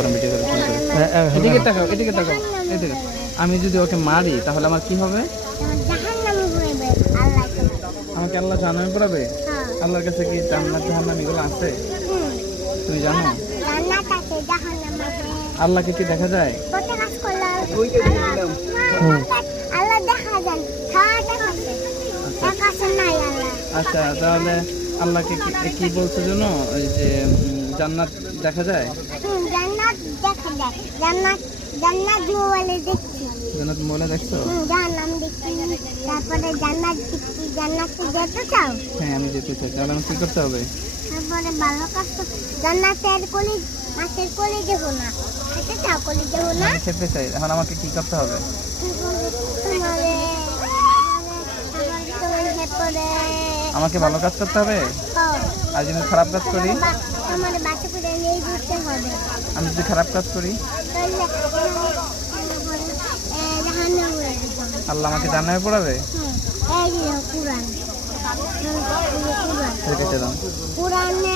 করেন ভিডিও করে শুরু করেন। এদিকে তাকাও, এদিকে তাকাও, এদিকে। আমি যদি ওকে মারি তাহলে আমার কি হবে? আমাকে আল্লাহ জাহান্নামে পড়াবে? আল্লাহর কাছে কি জান্নাত জাহান্নাম এগুলো আছে তুমি জানো? আল্লাহকে কি দেখা যায়? আচ্ছা তাহলে আল্লাহকে কি বলছে জানো, ওই যে জান্নাত দেখা যায়? জান্নাত দেখা যায়, জান্নাত মোবাইলে দেখছি। জান্নাত মোবাইলে দেখছো? জান্নাত দেখছি, তারপরে জান্নাত দেখছি। জান্নাতে যেতে চাও? হ্যাঁ আমি যেতে চাই। তাহলে আমি কি করতে হবে? তারপরে ভালো কাজ জান্নাতের কলি মাছের কলি দেবো না, খেতে চাও? কলি দেবো না, খেতে চাই। এখন আমাকে কি করতে হবে? আমাকে ভালো কাজ করতে হবে। আর যদি খারাপ কাজ করি? আমি যদি খারাপ কাজ করি আল্লাহ আমাকে জান্নাতে পড়াবে? ঠিক আছে। পুরাণে